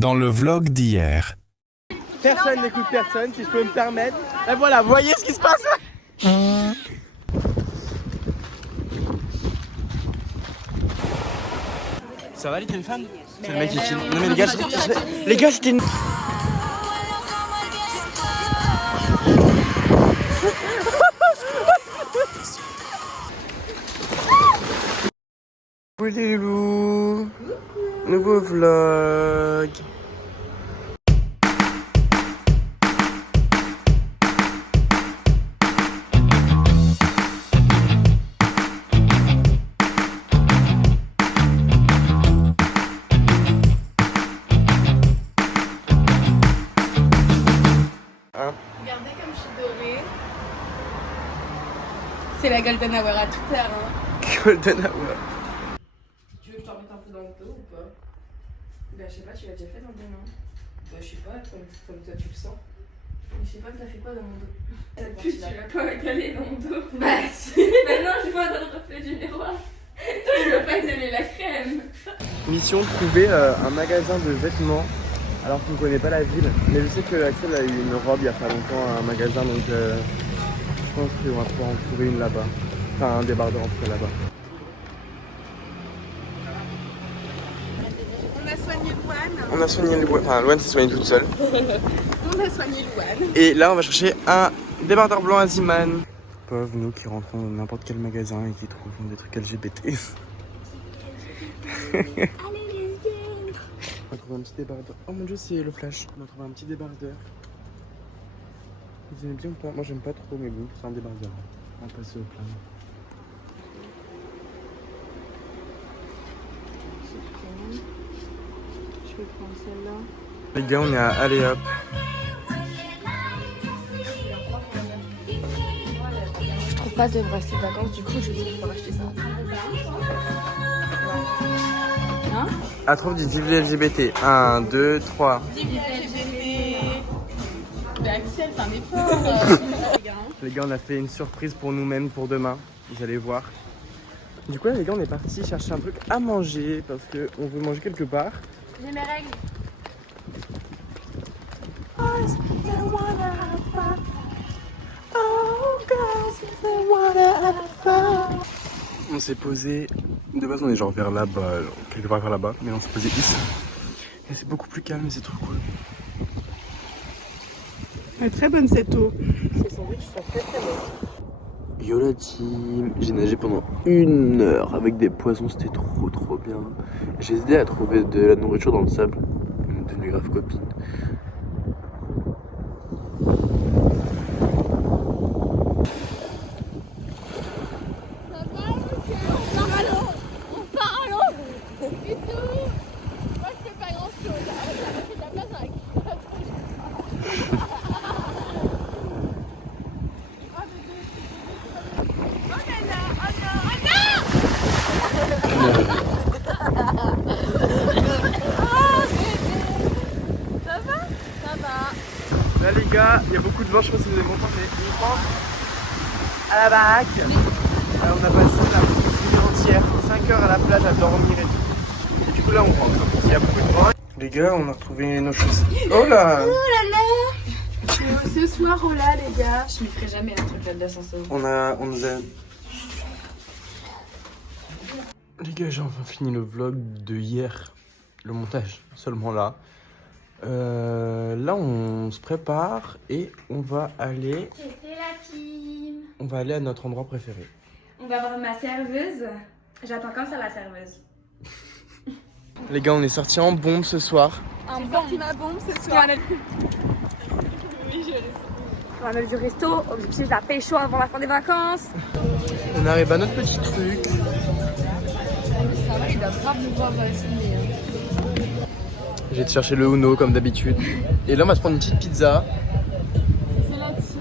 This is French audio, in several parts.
dans le vlog d'hier. Personne n'écoute personne, si je peux me permettre. Et voilà, vous voyez ce qui se passe? Ça va les téléphones? C'est le mec qui filme. Non mais les gars, c'était une... Coucou les loups. Nouveau vlog. Regardez comme je suis dorée. C'est la Golden Hour à toute heure. Hein. Golden Hour. Tu veux que je t'en mette un peu dans le dos ou pas? Bah je sais pas, tu l'as déjà fait dans le dos, non? Bah je sais pas, comme toi tu le sens. Mais je sais pas, t'as fait quoi dans mon dos? Tu l'as pas calé dans mon dos? Bah si. Bah non, je vois dans le reflet du miroir. Toi je veux pas donner la crème. Mission, trouver un magasin de vêtements alors qu'on ne connaît pas la ville. Mais je sais que Axel a eu une robe il y a pas longtemps à un magasin, donc je pense qu'on va pouvoir en trouver une là-bas. Enfin un débardeur en tout cas là-bas. On a soigné Louane. On a soigné Louane, enfin Louane s'est soignée toute seule. On a soigné Louane. Et là on va chercher un débardeur blanc à Ziman. Pauvre nous qui rentrons dans n'importe quel magasin et qui trouvons des trucs LGBT. On a trouvé un petit débardeur. Oh mon dieu, c'est le flash. On a trouvé un petit débardeur. Vous aimez bien ou pas? Moi j'aime pas trop, mais bon, c'est un débardeur. On va passer au plan. Je vais prendre celle-là. Les gars, on est à Allez Hop. Je trouve pas de bracelet de vacances, du coup je vais pouvoir acheter ça. Hein? À trop du vive les LGBT. 1, 2, 3. Mais Axel, c'est un effort. Les gars, on a fait une surprise pour nous-mêmes pour demain. Vous allez voir. Du coup, là, les gars, on est parti chercher un truc à manger parce qu'on veut manger quelque part. J'ai mes règles. On s'est posé. De base, on est genre vers là-bas, quelque part vers là-bas, mais on s'est posé ici. Et c'est beaucoup plus calme et c'est trop cool. Elle est très bonne cette eau. C'est sans doute que je sois très très bonne. Yo la team, j'ai nagé pendant 1 heure avec des poissons, c'était trop bien. J'ai aidé à trouver de la nourriture dans le sable. On est devenue grave copines. Là les gars, il y a beaucoup de vent, je sais pas si vous avez entendu, mais on rentre à la baraque. On a passé la journée entière, 5 heures à la plage à dormir et tout. Et du coup là on rentre, il y a beaucoup de vent. Les gars, on a retrouvé nos chaussettes. Oh là! Oh là là! Ce soir, oh là les gars. Je m'y ferai jamais un truc là-dedans sans ça. On nous a... Les gars, j'ai enfin fini le vlog de hier. Le montage, seulement là. Là, on se prépare et on va aller... C'est la team. On va aller à notre endroit préféré. On va voir ma serveuse. J'attends comme ça la serveuse. Les gars, on est sortis en bombe ce soir. Un bon ma bombe ce soir. On va mettre du resto. Objectif la pécho avant la fin des vacances. On arrive à notre petit truc. Ça va, il doit grave nous voir signer. J'ai été chercher le Uno comme d'habitude. Et là, on va se prendre une petite pizza. C'est là-dessus.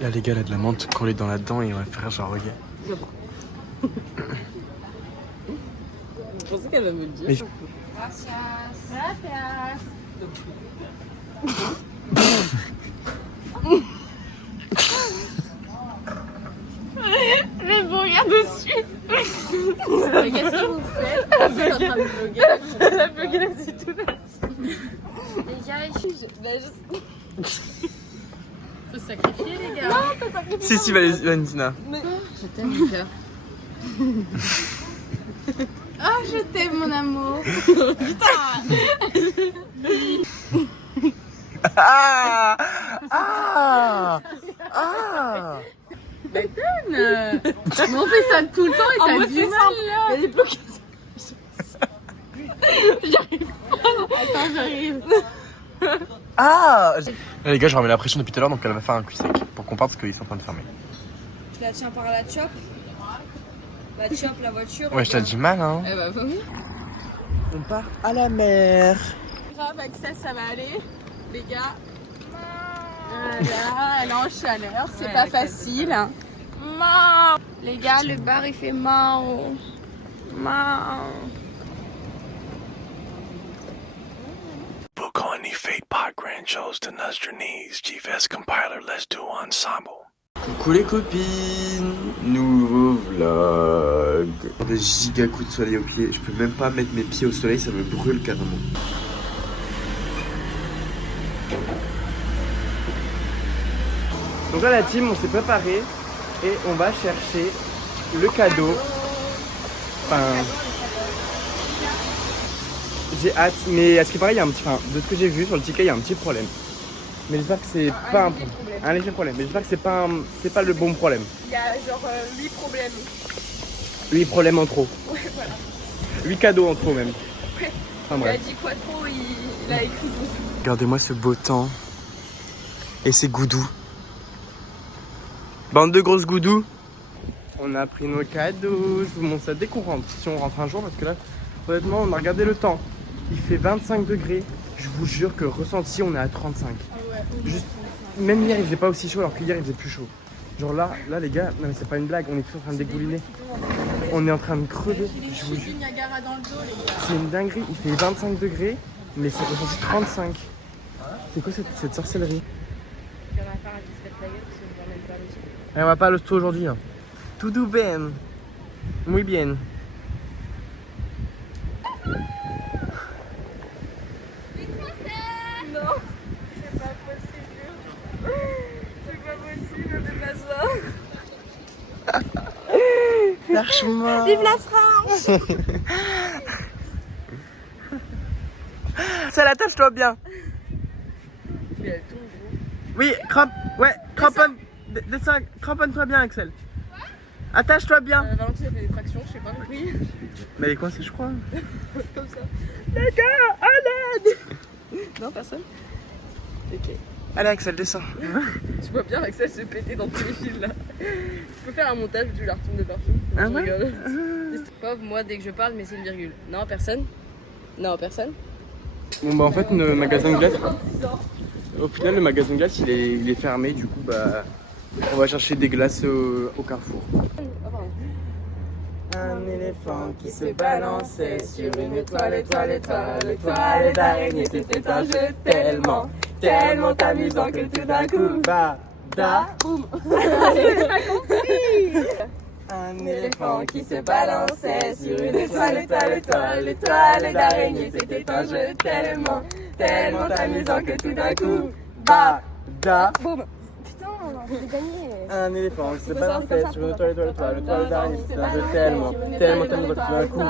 Là, les gars, là, de la menthe collée dans la dent et on va faire genre, regarde. Je pensais qu'elle va me le dire. Mais... Gracias. Mais bon, regarde dessus. Qu'est-ce que vous faites? Elle a bugué la c'est tout. caille. Faut se sacrifier les gars. Non, t'as sacrifié. Si, Valentina. Je t'aime mon cœur. Oh, je t'aime mon amour. Putain. Ah Mais donne. Mais on fait ça tout le temps et t'as du mal là. Il y a des blocages. J'arrive pas. Attends, j'arrive. Ah les gars, je remets la pression depuis tout à l'heure, donc elle va faire un cul sec pour qu'on parte parce qu'ils sont en train de fermer. Tu la tiens par la chope. La chope, la voiture. Ouais, je t'ai du mal hein. Eh bah oui. On part à la mer. Grave, avec ça va aller. Les gars. Voilà, elle est en chaleur, c'est pas facile. Les gars, le bar il fait mal. Book on any fate pod grand shows to Nostra Knees, GFS compiler, let's do ensemble. Coucou les copines, nouveau vlog. Des giga coups de soleil aux pieds, je peux même pas mettre mes pieds au soleil, ça me brûle carrément. Donc là la team, on s'est préparé et on va chercher le cadeau. Enfin, j'ai hâte, mais à ce qui paraît, il y a un petit, enfin, de ce que j'ai vu sur le ticket, il y a un petit problème. Mais j'espère que c'est pas un léger problème. Mais j'espère que c'est pas le bon problème. Il y a genre 8 problèmes. 8 problèmes en trop. Ouais, voilà. 8 cadeaux en trop même. Ouais. Enfin, Il a bref. dit quoi trop, il a écrit 12. Regardez-moi ce beau temps. Et ces goudous. Bande de grosses goudous. On a pris nos cadeaux. Je vous montre ça dès qu'on rentre. Si on rentre un jour, parce que là, honnêtement, on a regardé le temps. Il fait 25 degrés. Je vous jure que ressenti, on est à 35. Juste, même hier, il faisait pas aussi chaud, alors qu'hier, il faisait plus chaud. Genre là, les gars, non mais c'est pas une blague, on est tous en train de dégouliner. On est en train de crever. Je vous jure. Niagara dans le dos, les gars. C'est une dinguerie. Il fait 25 degrés, mais c'est ressenti 35. C'est quoi cette sorcellerie? Il y en a pas un qui se pète la gueule parce qu'on va même pas le Et on va pas à l'hosto aujourd'hui. Hein. Tout bien. Muy bien. Non, c'est pas possible. C'est pas possible de faire ça. Lâche-moi. Vive la France. Ça l'attache-toi bien. Mais elle tombe. Oui, descends, cramponne-toi bien, Axel. Attache-toi bien. Valentine a fait des tractions, je sais pas. Oui. Mais elle est coincée, je crois. Comme ça. Les gars, à l'aide. Non, personne. Ok. Allez, Axel, descends. Je vois bien Axel se péter dans tous les fils là. Je peux faire un montage où tu la retournes de partout. Ah Je ouais rigole. Pauvre, moi dès que je parle, mais c'est une virgule. Non, personne. Non, personne. Bon bah en fait le magasin de glace, au final le magasin de glace il est fermé, du coup bah on va chercher des glaces au Carrefour. Un éléphant qui se balançait sur une étoile d'araignée, c'était un jeu tellement amusant que tout d'un coup boum. Un éléphant qui se balançait sur une étoile d'araignée, c'était un jeu tellement amusant que tout d'un coup Boum. Putain, j'ai gagné. un éléphant qui se balançait sur une étoile d'araignée, c'était un jeu tellement amusant que tout d'un coup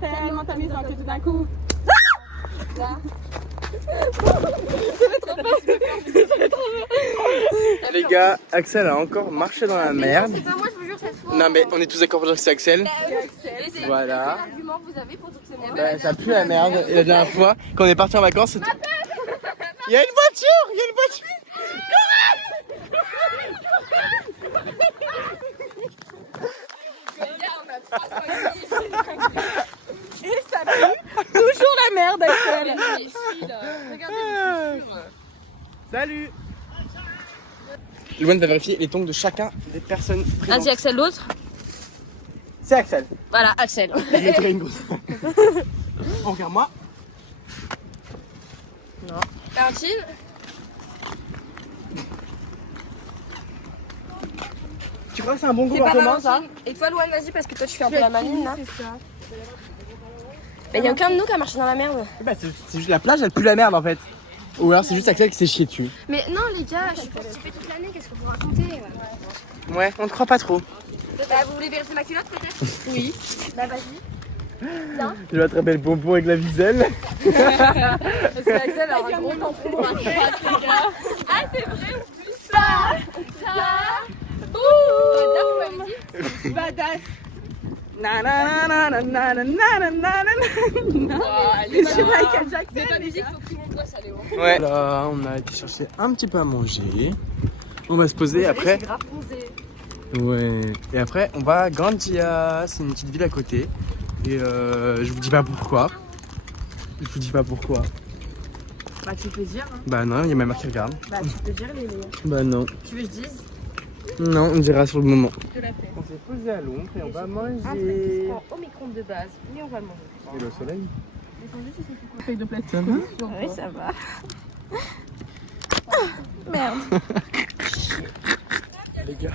Tellement amusant que tout d'un coup. Les gars, Axel a encore marché dans la merde. C'est pas moi, je vous jure, cette fois. Non mais on est tous d'accord pour dire que c'est Axel. Voilà. Quel argument vous avez pour dire que c'est moi? Bah, ça pue la merde. Et la dernière fois, quand on est parti en vacances, c'était... Il y a une voiture. Et ça pue toujours la merde, Axel. Regardez les chaussures. Salut. Louane va vérifier les tongs de chacun des personnes présentes. Vas-y, Axel, l'autre. C'est Axel. Voilà, Axel. Je mettrai une grosse. Oh, regarde moi. Valentine. Tu crois que c'est un bon C'est pas comportement ça? Valentine. Et toi, Louane, vas-y, parce que toi, tu fais un peu la manine là. Bah y'a aucun de nous qui a marché dans la merde. Bah, c'est juste la plage, elle pue la merde en fait. Ou alors c'est juste Axel qui s'est chié dessus. Mais non les gars, je suis constipée toute l'année, qu'est-ce que vous racontez? Ouais, on ne croit pas trop. Bah vous voulez vérifier ma culotte peut-être? Oui. Bah vas-y. Je vais attraper le bonbon avec la viselle. Parce que Axel a un gros tampon dans la droite les gars. Ah c'est vrai en plus ça. Ouh Badass. C'est Michael Jackson. Mais pas musique, faut que tout le monde voit ça Léo. Ouais. Là, on a été chercher un petit peu à manger. On va se poser après. Grave bronzé. Ouais. Et après, on va à Gandia. C'est une petite ville à côté. Et je vous dis pas pourquoi. Je vous dis pas pourquoi. Bah tu peux dire hein. Bah non, il y a ma mère qui regarde. Bah tu peux dire les. Bah non. Tu veux que je dise? Non, on dira sur le moment. Je te la fais. On s'est posé à l'ombre et on va Un truc qui se manger. prend au micro-ondes de base, mais on va le manger. Et le soleil. Feuille de plastique. Ça va? Oui, ça va. Les gars,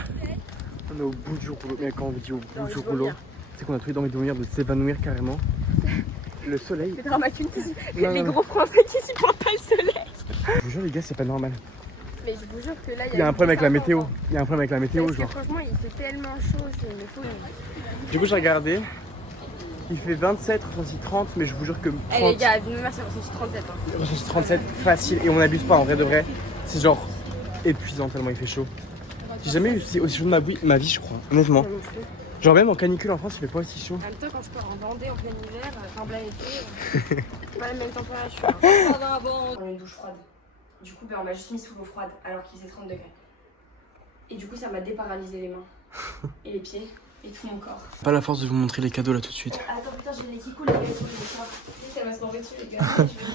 on est au bout du rouleau. Mais quand on dit au bout du rouleau, c'est qu'on a tous envie de s'évanouir carrément. Le soleil. C'est dramatique. Non, Les non. gros Français qui supportent pas le soleil. Je vous jure, les gars, c'est pas normal. Mais je vous jure que là, Il y a un problème avec la météo. Il y a un problème avec la météo, Parce que genre. franchement, il fait tellement chaud, c'est une folie. Du coup, j'ai regardé. Il fait 27, ressenti 30, mais je vous jure que 30, Eh les gars, venez me faire, c'est 37. Hein. ressenti 37, facile. Et on n'abuse pas, en vrai de vrai. C'est genre épuisant tellement il fait chaud. J'ai jamais eu aussi chaud de ma vie, je crois. Honnêtement. Moi non plus. Genre même en canicule en France, il fait pas aussi chaud. En même temps, quand je pars en Vendée en plein hiver, en plein été, c'est pas la même température. Hein. On a une douche froide. Du coup, on m'a juste mis sous l'eau froide alors qu'il faisait 30 degrés. Et du coup, ça m'a déparalysé les mains et les pieds et tout mon corps. Pas la force de vous montrer les cadeaux là tout de suite. Attends, putain, j'ai les qui coulent, les gars, ils sont ça va se tomber dessus, les gars.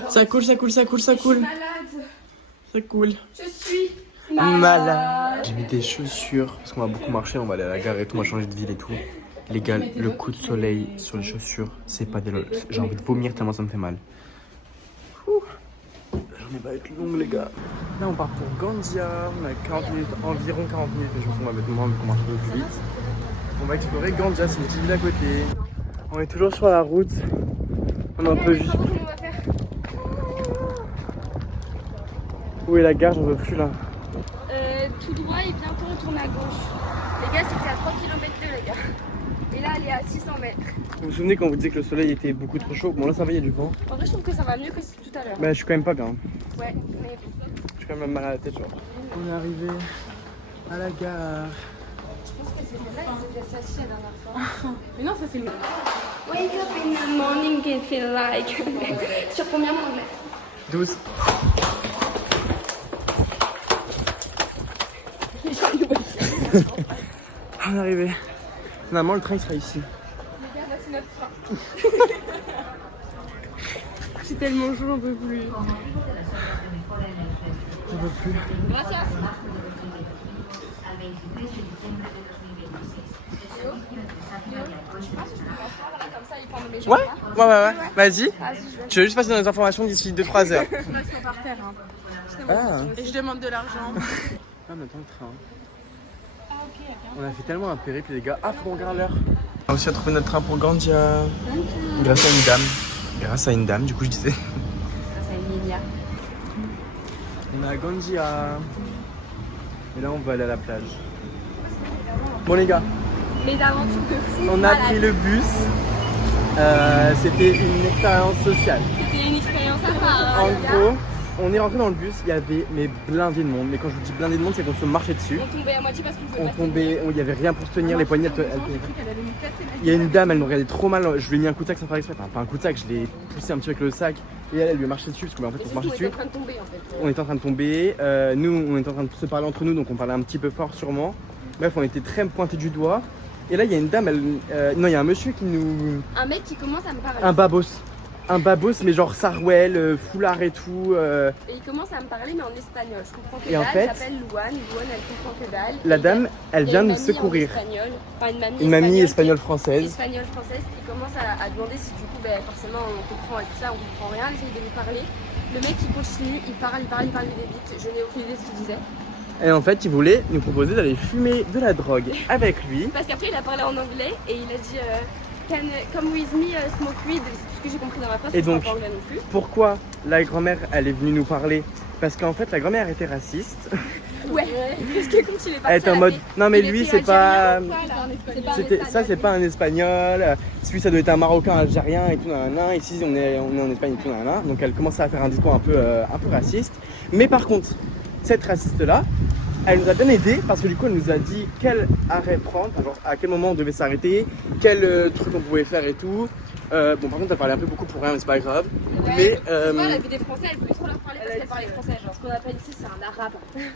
Ça coule, ça coule, ça coule, ça Je suis coule. malade. Ça coule. Je suis Malade. malade. J'ai mis des chaussures parce qu'on va beaucoup marcher, on va aller à la gare et tout, on va changer de ville et tout. Les gars, le coup de soleil sur les chaussures, c'est pas des lol. J'ai envie de vomir tellement ça me fait mal. La journée va être longue, les gars. Là, on part pour Gandia. On a 40 minutes, environ 40 minutes, mais je me fous, on va mettre moins vu qu'on marche un peu plus vite. On va explorer Gandia, c'est une petite ville à côté. On est toujours sur la route. On est un peu juste. Comment on va faire? Où est la gare? J'en veux plus là. Tout droit et bientôt on tourne à gauche. Les gars, c'était à 3 km les gars. Et là, elle est à 600 mètres. Vous vous souvenez quand on vous disait que le soleil était beaucoup trop chaud? Bon, là, ça va, il y a du vent. En vrai, je trouve que ça va mieux que tout à l'heure. Bah, je suis quand même pas bien. Ouais, mais Je suis quand même mal à la tête, genre. On est arrivé à la gare. je pense que c'est celle-là qui s'était assise la dernière fois. Mais non, ça c'est le. Wake up in the morning and feel like. Sur combien mon anglais? 12. On est arrivé. Normalement, le train il sera ici. Regarde, là c'est notre train. C'est tellement chaud, j'en peux plus. J'en peux plus. Gracias. Ouais. Vas-y. Ah, si, je vais. Je vais juste passer dans les informations d'ici 2-3 heures. Je reste par terre. Hein. Ah. Et je demande de l'argent. Ah, on attend le train. On a fait tellement un périple, les gars. Ah, faut qu'on regarde l'heure. On a aussi trouvé notre train pour Gandia. Grâce à une dame. Grâce à une dame, du coup, je disais. Ça, c'est Emilia. On est à Gandia. Et là, on va aller à la plage. Bon, les gars, Les aventures de fou. on a pris le bus. C'était une expérience sociale. C'était une expérience à part. En les gars. gros, on est rentré dans le bus, il y avait mais blindé de monde. Mais quand je vous dis blindé de monde, c'est qu'on se marchait dessus. On tombait à moitié parce qu'on pouvait On pas tombait, il n'y avait rien pour se tenir, les poignets. Il y a une dame, elle nous regardait trop mal. Je lui ai mis un coup de sac sans faire exprès. Enfin, pas un coup de sac, je l'ai poussé un petit peu avec le sac. Et elle lui a marché dessus parce qu'en fait, on se marchait on dessus. était en train de tomber en fait. On était en train de tomber. Nous, on était en train de se parler entre nous, donc on parlait un petit peu fort sûrement. Bref, on était très pointés du doigt. Et là, il y a une dame, non, il y a un monsieur qui nous. Un mec qui commence à me parler. Un babos, mais genre Sarwell, foulard et tout. Et il commence à me parler mais en espagnol. Je comprends que Et en dalle. fait, J'appelle Louane. Louane, elle comprend que dalle. La Et dame, elle il y a vient une nous mamie secourir. en espagnol. Enfin, Une mamie espagnole qui- française. Espagnole française qui commence à demander si du coup, forcément, on comprend et tout ça, on comprend rien. Elle essaye de lui parler. Le mec il continue, il parle, il débite. Je n'ai aucune idée de ce qu'il disait. Et en fait, il voulait nous proposer d'aller fumer de la drogue avec lui. Parce qu'après il a parlé en anglais et il a dit come with me, smoke weed, c'est tout ce que j'ai compris dans la phrase. Et je parle donc, pas anglais non plus. pourquoi la grand-mère, elle est venue nous parler? Parce qu'en fait, la grand-mère était raciste. Ouais, parce que quand il est parti, Elle était en mode, non mais lui c'est pas... Ça c'est pas un espagnol, celui ça doit être un marocain algérien et tout nanana. Ici on est en Espagne et tout nanana. Donc elle commençait à faire un discours un peu raciste. Mais par contre, cette raciste là, elle nous a bien aidé parce que du coup elle nous a dit quel arrêt prendre, genre à quel moment on devait s'arrêter, quel truc on pouvait faire et tout. Bon par contre elle parlait un peu beaucoup pour rien mais c'est pas grave. Mais tu vois, la vie des Français, elle voulait trop leur parler parce qu'elle parlait français. Genre ce qu'on appelle ici c'est un arabe.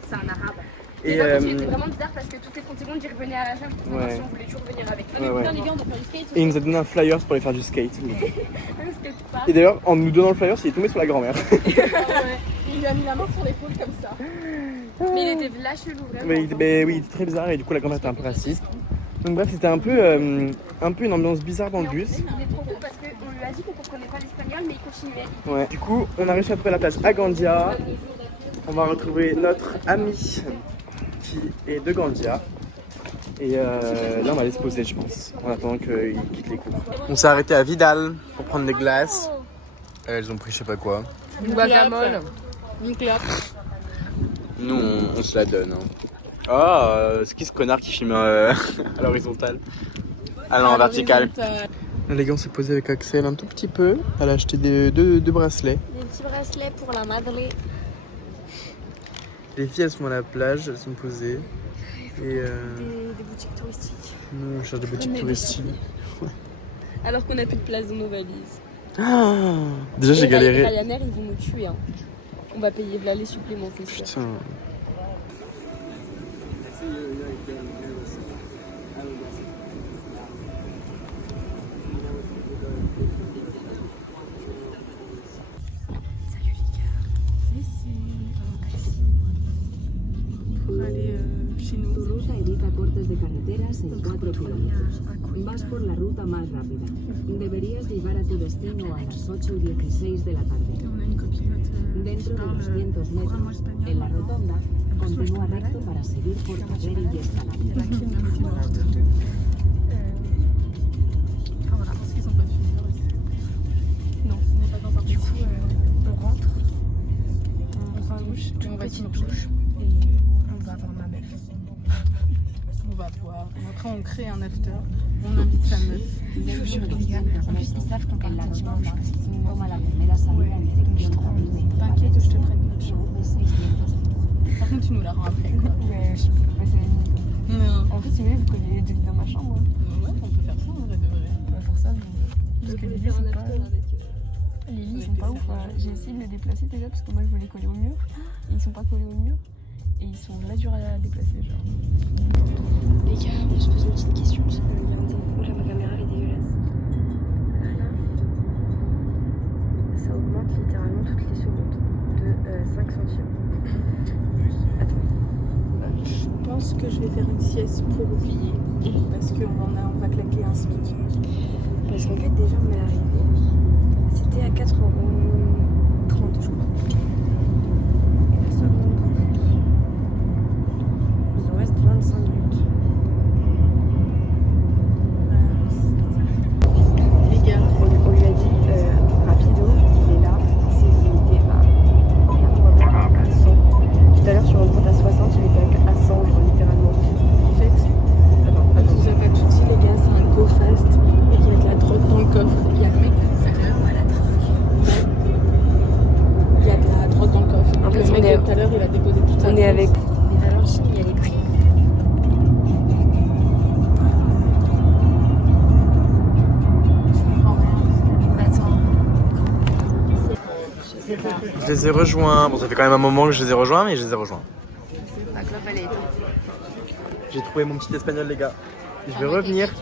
C'est un arabe. Et par contre, il était vraiment bizarre parce que toutes les 30 secondes, il revenait à la jambe pour savoir si on voulait toujours venir avec. Ouais, ouais. Les gars, on doit faire du skate. Et il nous a donné un flyers pour aller faire du skate. Skate pas. Et d'ailleurs en nous donnant le flyers il est tombé sur la grand-mère. Il lui a mis la main sur l'épaule comme ça. Mais il était là chelou vraiment. Mais oui, il était très bizarre et du coup la grand-mère était un peu raciste. Donc bref, c'était un peu une ambiance bizarre dans le bus. Il est trop cool parce qu'on lui a dit qu'on comprenait pas l'espagnol mais il continuait. Ouais. Du coup, on a réussi à trouver la place à Gandia. On va retrouver notre ami qui est de Gandia. Et là, on va aller se poser, je pense, en attendant qu'il quitte les cours. On s'est arrêté à Vidal pour prendre des glaces. Elles ont pris je sais pas quoi. Une guacamole. Une clope. Nous, on se la donne. Hein. Ah, c'est qui ce connard qui filme à l'horizontale? Ah non, en vertical. Les gars, on s'est posé avec Axel un tout petit peu. Elle a acheté deux bracelets. Des petits bracelets pour la madré. Les filles, elles sont à la plage, elles sont posées. Et Des boutiques touristiques. nous, on cherche des boutiques touristiques. Alors qu'on a plus de place dans nos valises. Ah, déjà, j'ai galéré. Ryanair, ils vont nous tuer. Hein. On va payer les suppléments, c'est sûr. Putain. Pour aller chez nous. Tu ruta evita cortes de carreteras en 4 kilómetros. Vas por la ruta más rápida. Deberías llegar a tu destino a las 8:16 de la tarde. On a une copine Dentro de 200 metros, en la rotonda, continúa recto para seguir por Cabrera y Escalante. qui est morte. Ah voilà, parce qu'ils ont pas de fumeur ici. Non, on n'est pas dans un Du coup, on rentre, on se douche, et on va se douche et on va voir ma meuf. On va boire, et après on crée un after, on invite sa meuf. Je vous jure les gars, en plus ils savent qu'on part dimanche parce qu'ils ont Toma la primera salida en dirección Cabrera. T'inquiète, je te prête notre chambre. Par contre, tu nous la rends après quoi. Mais je peux pas passer la nuit. Non. En fait, si vous voulez, vous collez les deux lits dans ma chambre. Ouais, on peut faire ça en vrai de vrai. On va faire ça, mais... Parce que les lits sont pas... Les lits sont pas ouf. J'ai essayé de les déplacer déjà parce que moi je voulais coller au mur. Et ils sont pas collés au mur. Et ils sont là durs à déplacer, genre. Les gars, on se pose une petite question. Regardez, moi ma caméra elle est dégueulasse. Ça augmente littéralement toutes les secondes de 5 centimes. Attends. Je pense que je vais faire une sieste pour oublier. Parce qu'on va claquer un SMIC. Parce qu'en fait, déjà, on est arrivé. C'était à 4,30 €, je crois. Et la seconde, il nous reste 25 minutes. Les gars, on lui a dit rapido, il est là, c'est limité à 100. Tout à l'heure, sur une route à 60, il était à 100, genre, littéralement. En fait, Je vous ai pas tout dit, les gars, c'est un go fast. Et il y a de la drogue dans le coffre. Il y a le mec qui s'appelle à la drogue. Il y a de la drogue dans le coffre. En fait, Le mec de tout à l'heure, il a déposé tout ça. on est avec les Valentines, il y a les prix. Je les ai rejoints. Bon, ça fait quand même un moment que je les ai rejoints, mais je les ai rejoints. La clope, elle est éteinte. J'ai trouvé mon petit espagnol, les gars. Je vais revenir